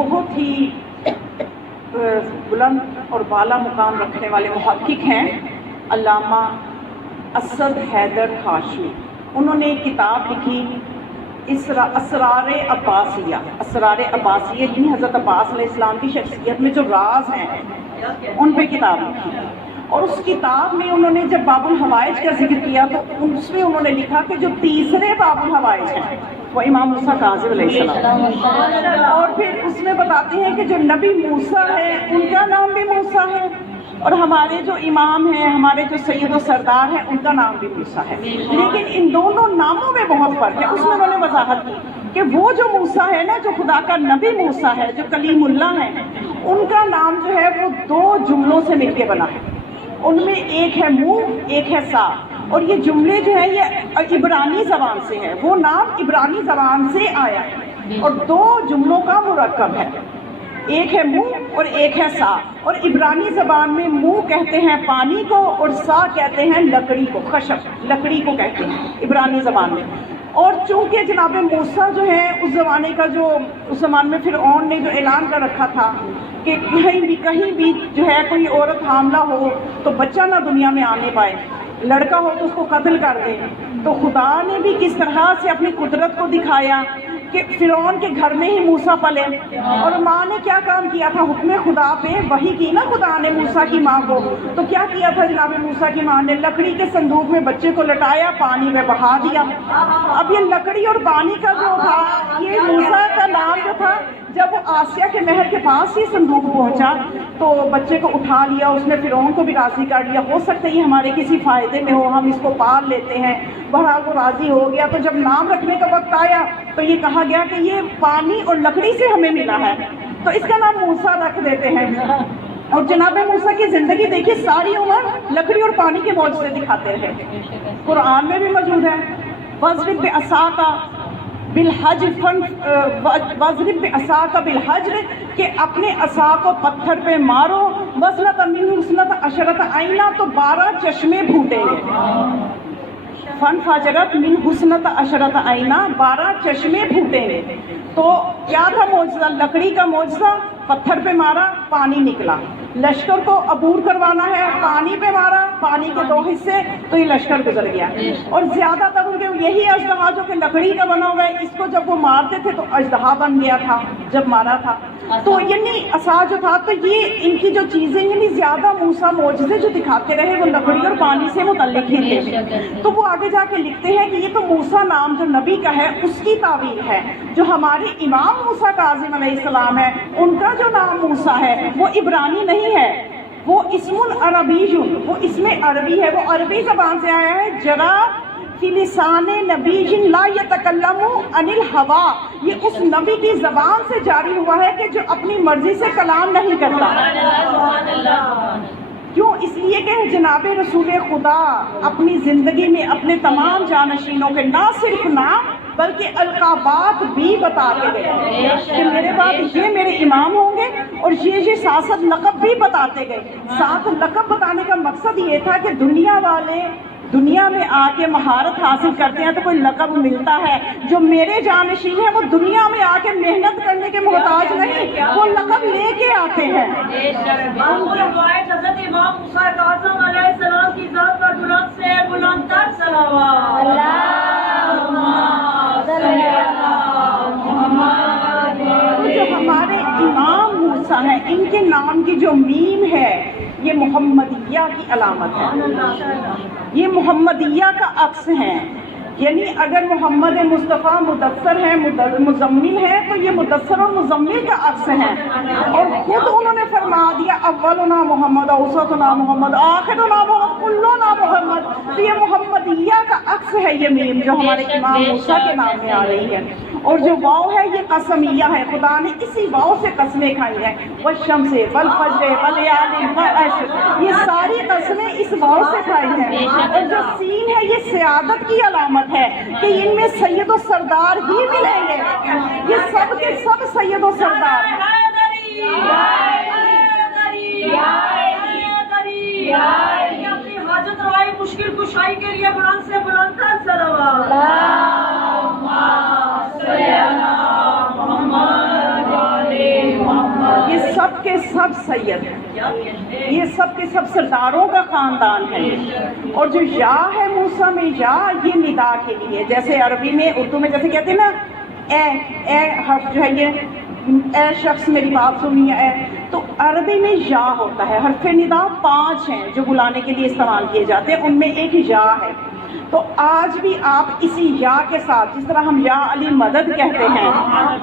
بہت ہی بلند اور بالا مقام رکھنے والے محقق ہیں علامہ اسد حیدر ہاشمی. انہوں نے ایک کتاب لکھی اسرار عباسیہ. اسرار عباسیہ یعنی حضرت عباس علیہ السلام کی شخصیت میں جو راز ہیں ان پہ کتاب لکھی. اور اس کتاب میں انہوں نے جب باب الحوائج کا ذکر کیا تو اس میں انہوں نے لکھا کہ جو تیسرے باب الحوائج ہیں وہ امام موسیٰ کاظم علیہ السلام. اور پھر اس میں بتاتے ہیں کہ جو نبی موسیٰ ہے ان کا نام بھی موسیٰ ہے اور ہمارے جو امام ہیں ہمارے جو سید و سردار ہیں ان کا نام بھی موسیٰ ہے. لیکن ان دونوں ناموں میں بہت فرق ہے. اس میں انہوں نے وضاحت کی کہ وہ جو موسیٰ ہے نا جو خدا کا نبی موسیٰ ہے جو کلیم اللہ ہے ان کا نام جو ہے وہ 2 جملوں سے مل کے بنا ہے. ان میں ایک ہے منہ ایک ہے سا. اور یہ جملے جو ہیں یہ عبرانی زبان سے ہے. وہ نام عبرانی زبان سے آیا ہے اور 2 جملوں کا مرکب ہے. ایک ہے منہ اور ایک ہے سا. اور عبرانی زبان میں منہ کہتے ہیں پانی کو اور سا کہتے ہیں لکڑی کو. خشب لکڑی کو کہتے ہیں عبرانی زبان میں. اور چونکہ جناب موسیٰ جو ہے اس زمانے کا جو اس زمانے میں فرعون نے جو اعلان کر رکھا تھا کہ کہیں بھی جو ہے کوئی عورت حاملہ ہو تو بچہ نہ دنیا میں آنے پائے, لڑکا ہو تو اس کو قتل کر دے. تو خدا نے بھی کس طرح سے اپنی قدرت کو دکھایا کہ فرعون کے گھر میں ہی موسیٰ پلے. اور ماں نے کیا کام کیا تھا, حکم خدا پہ وحی کی نا خدا نے موسیٰ کی ماں کو. تو کیا کیا تھا جناب موسیٰ کی ماں نے, لکڑی کے صندوق میں بچے کو لٹایا, پانی میں بہا دیا. اب یہ لکڑی اور پانی کا جو تھا یہ موسیٰ کا نام جو تھا جب وہ آسیہ کے محل کے پاس یہ صندوق پہنچا تو بچے کو اٹھا لیا, اس نے فرعون کو بھی راضی کر لیا. ہو سکتا ہے یہ ہمارے کسی فائدے میں ہو, ہم اس کو پال لیتے ہیں. بہرحال وہ راضی ہو گیا. تو جب نام رکھنے کا وقت آیا تو یہ کہا گیا کہ یہ پانی اور لکڑی سے ہمیں ملا ہے تو اس کا نام موسیٰ رکھ دیتے ہیں. اور جناب موسیٰ کی زندگی دیکھیے ساری عمر لکڑی اور پانی کے معجزے دکھاتے رہے. قرآن میں بھی موجود ہے وَاضْرِب بِعَصَاكَ وَاضْرِب بِعَصَاكَ بِالْحَجْرِ کہ اپنے عصا کو پتھر پہ مارو. وَاصْلَةَ مِنْهُ اثْنَتَ عَشَرَةَ عَيْنًا تو 12 چشمے پھوٹیں گے. فَانْفَجَرَتْ مِنْهُ اثْنَتَ عَشَرَةَ عَيْنًا 12 چشمے پھوٹیں گے. تو کیا تھا معجزہ, لکڑی کا معجزہ, پتھر پہ مارا پانی نکلا. لشکر کو عبور کروانا ہے, پانی پہ مارا, پانی کے 2 حصے تو یہ لشکر گزر گیا. اور زیادہ تر ان کے یہی اژدہا جو کہ لکڑی کا بنا ہوا ہے اس کو جب وہ مارتے تھے تو اژدہا بن گیا تھا جب مارا تھا. تو یعنی عصا جو تھا تو یہ ان کی جو چیزیں یعنی زیادہ موسیٰ معجزے جو دکھاتے رہے وہ لکڑی اور پانی سے متعلق ہی تھے. تو وہ آگے جا کے لکھتے ہیں کہ یہ تو موسیٰ نام جو نبی کا ہے اس کی تعبیر ہے. جو ہمارے امام موسیٰ کاظم علیہ السلام ہے ان کا جو نام موسیٰ ہے وہ عبرانی نہیں ہے, وہ اسم عربی, وہ اسم عربی ہے, وہ عربی زبان سے آیا ہے. جرا فی لسان نبی لا یتکلم عن الہوا, یہ اس نبی کی زبان سے جاری ہوا ہے کہ جو اپنی مرضی سے کلام نہیں کرتا. کیوں؟ اس لیے کہ جناب رسول خدا اپنی زندگی میں اپنے تمام جانشینوں کے نہ صرف نام بلکہ القابات بھی بتاتے گئے کہ میرے بعد یہ میرے امام ہوں گے, اور یہ ساتھ لقب بھی بتاتے گئے. ساتھ لقب بتانے کا مقصد یہ تھا کہ دنیا والے دنیا میں آ کے مہارت حاصل کرتے ہیں تو کوئی لقب ملتا ہے. جو میرے جانشین ہیں وہ دنیا میں آ کے محنت کرنے کے محتاج نہیں, وہ لقب لے کے آتے ہیں. حضرت امام موسیٰ کاظم علیہ السلام کی ذات پر بلند سے بلند تر صلوات. جو ہمارے امام موسیٰ ہیں ان کے نام کی جو میم ہے یہ محمدیہ کی علامت ہے, یہ محمدیہ کا عکس ہے. یعنی اگر محمد مصطفیٰ مدثر ہے مزمل ہے تو یہ مدثر اور مزمل کا عکس ہے. اور خود انہوں نے فرما دیا اولنا محمد اوسطنا محمد آخرنا محمد کلنا محمد. تو یہ محمدیہ کا عکس ہے یہ میم جو ہمارے امام موسیٰ کے نام میں آ رہی ہے. اور جو واو ہے یہ قسمیہ ہے, خدا نے اسی واو سے قسمیں کھائی ہیں. والشمس والفجر والیال والعشر, یہ ساری قسمیں اس واو سے کھائی ہیں. اور جو سین ہے یہ سیادت کی علامت ہے کہ ان میں سید و سردار ہی ملیں گے. یہ سب کے سب سید و سردار اپنی حاجت روائی مشکل کشائی کے لیے بلند سے بلند تر صلوات. اللہم صلی علی محمد سب کے سب سید ہیں، یہ سب کے سب سرداروں کا خاندان ہے۔ اور جو یا ہے موسیٰ میں، یا یہ ندا کے لیے، جیسے عربی میں اردو میں جیسے کہتے ہیں نا اے حرف جو ہے یہ اے شخص میری بات سنیے اے، تو عربی میں یا ہوتا ہے۔ حرف ندا 5 ہیں جو بلانے کے لیے استعمال کیے جاتے ہیں، ان میں ایک یا ہے۔ تو آج بھی آپ اسی یا کے ساتھ، جس طرح ہم یا علی مدد کہتے ہیں،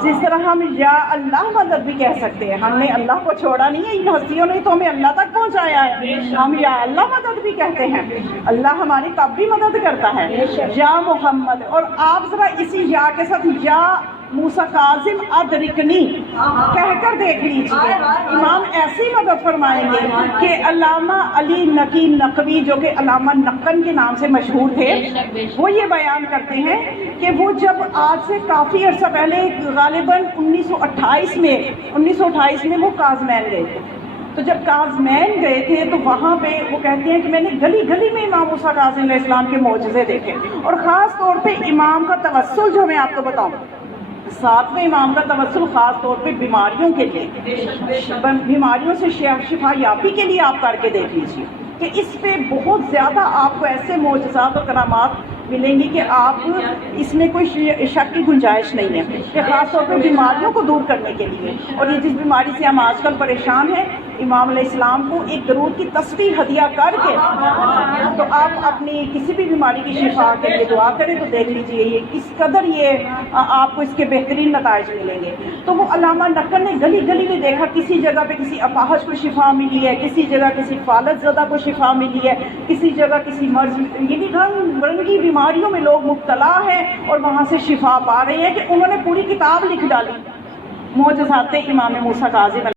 جس طرح ہم یا اللہ مدد بھی کہہ سکتے ہیں، ہم نے اللہ کو چھوڑا نہیں ہے، ان ہستیوں نے تو ہمیں اللہ تک پہنچایا ہے، ہم یا اللہ مدد بھی کہتے ہیں، اللہ ہماری تب بھی مدد کرتا ہے، یا محمد۔ اور آپ ذرا اسی یا کے ساتھ یا موسیٰ کاظم ادرکنی کہہ کر دیکھ لیجیے، امام ایسی مدد فرمائیں گے کہ علامہ علی نقی نقوی، جو کہ علامہ نقن کے نام سے مشہور تھے، وہ یہ بیان کرتے ہیں کہ وہ جب آج سے کافی عرصہ پہلے غالباً 1928 میں وہ کاظمین گئے تھے۔ تو جب کاظمین گئے تھے تو وہاں پہ وہ کہتے ہیں کہ میں نے گلی گلی میں امام موسیٰ کاظم علیہ السلام کے معجزے دیکھے، اور خاص طور پہ امام کا توسل جو میں آپ کو بتاؤں، 7ویں امام کا توسل خاص طور پہ بیماریوں کے لیے، بیماریوں سے شفا یابی کے لیے آپ کر کے دیکھ لیجیے کہ اس پہ بہت زیادہ آپ کو ایسے معجزات اور کرامات ملیں گی کہ آپ اس میں کوئی شک کی گنجائش نہیں ہے، کہ خاص طور پہ بیماریوں کو دور کرنے کے لیے۔ اور یہ جس بیماری سے ہم آج کل پریشان ہیں، امام علیہ السلام کو ایک درود کی تصویر ہدیہ کر کے تو آپ اپنی کسی بھی بیماری کی شفا کے لیے دعا کریں تو دیکھ لیجیے یہ کس قدر یہ آپ کو اس کے بہترین نتائج ملیں گے۔ تو وہ علامہ نقل نے گلی گلی میں دیکھا، کسی جگہ پہ کسی اپاہج کو شفا ملی ہے، کسی جگہ کسی فالج زدہ کو شفا ملی ہے، کسی جگہ کسی مرض، یعنی رنگ برنگی بیماریوں میں لوگ مبتلا ہیں اور وہاں سے شفا پا رہے ہیں، کہ انہوں نے پوری کتاب لکھ ڈالی معجزات امام موسیٰ کاظم